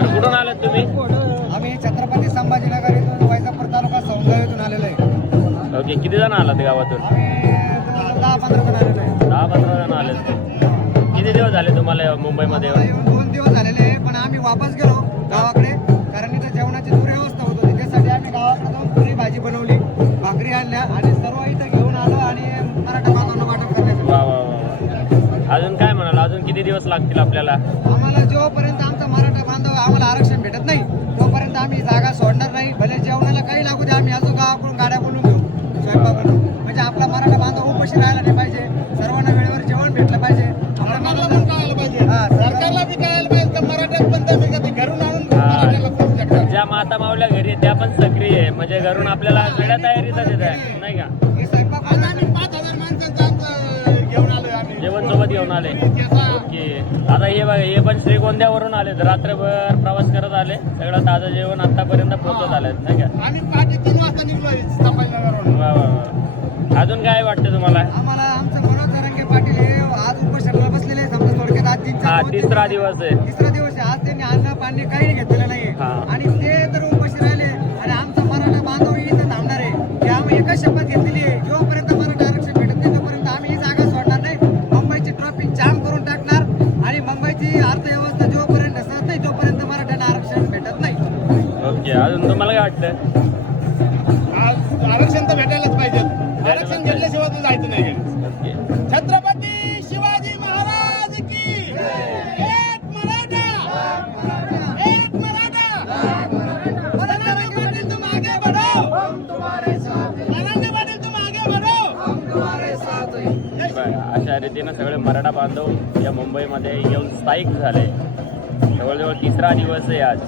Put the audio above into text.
बरं, कुठून आलात तुम्ही? आम्ही छत्रपती संभाजीनगर इथून वैजापूर तालुका सौंदर्य इथून आलेलो आहे. ओके, किती जण आलात गावातून? आम्ही 10-15 जण आलेलो आहे. 10-15 जण आलेत. किती दिवस झाले तुम्हाला मुंबईमध्ये आम्हाला येऊन 2 दिवस झालेले आहे, पण आम्ही वापस गेलो गावाकडे कारण इथं जेवणाची दुर्व्यवस्था होत होती. त्यासाठी आम्ही गावाकडे जाऊन पुरी भाजी बनवली, भाकरी आणल्या आणि सर्व इथं घेऊन आलो आणि मराठा बांधवांना वाटप करण्यासाठी. वा वा वा. अजून काय म्हणाल, अजून किती दिवस लागतील आपल्याला? आम्हाला जोपर्यंत आमचा मराठा बांधव आम्हाला आरक्षण भेटत नाही तोपर्यंत आम्ही जागा सोडणार नाही. भले जेवणाला काही लागू दे, आम्ही अजून गावाकडून गाड्या बोलून घेऊ स्वयंपाक बनवू. म्हणजे आपला मराठा बांधव उपाशी राहायला नाही पाहिजे, सर्वांना वेळेवर जेवण भेटलं पाहिजे. सरकारला पण कळायला पाहिजे, सरकारला बी कळायला पाहिजे का मराठ्यात पण तुम्ही कधी घरून आणून मराठ्याला करू शकता. ज्या माता मावल्या घरी आहेत, त्या पण सक्रिय आहे, म्हणजे घरून आपल्याला वेळा तयारीतच येत आहे, नाही का? हे स्वयंपाक आज आम्ही 5,000 माणसांचं आमचं घेऊन आलोय आम्ही. जेवण सोबत घेऊन आले. ओके, आता हे बघा, हे पण श्रीगोंद्यावरून आले, रात्रभर प्रवास करत आले. सगळं ताजं जेवण आतापर्यंत पोहोचत आले, नाही का? आम्ही पहाटे 3 वाजता निघलोय संभाजीनगरवरून. वा वा वा. अजून काय वाटतं तुम्हाला? आम्हाला आमचं मनोज तरंगे पाटील हे आज उपोषणाला बसलेले आहे. समजा थोडक्यात आज हा, तिसरा दिवस आहे. तिसरा दिवस आहे. आज त्यांनी अन्न पाणी काही घेतलेलं नाही हा. आणि ते तर उपाशी राहिले आणि आमचा मराठा बांधव इथं थांबणार आहे की आम्ही एकच शपथ घेतलेली आहे, जोपर्यंत मराठा आरक्षण भेटत नाही तोपर्यंत आम्ही ही जागा सोडणार नाही. मुंबईची ट्रॅफिक जाम करून टाकणार आणि मुंबईची अर्थव्यवस्था जोपर्यंत नसत नाही तोपर्यंत मराठ्यांना आरक्षण भेटत नाही. ओके, अजून तुम्हाला काय वाटतं? आज आरक्षण तर भेटायलाच पाहिजे. आरक्षण घेतल्याशिवाय तर जायचं नाही घरी. ओके. छत्रपती शिवाजी महाराज की एक मराठा, एक मराठा. धनंजय पाटील तुम आगे बढ़ो, हम तुम्हारे साथ हैं. धनंजय पाटील तुम आगे बढ़ो, हम तुम्हारे साथ हैं. बरं, अशा रीतीनं सगळे मराठा बांधव या मुंबईमध्ये येऊन स्थायिक झाले. जवळजवळ तिसरा दिवस आहे आज.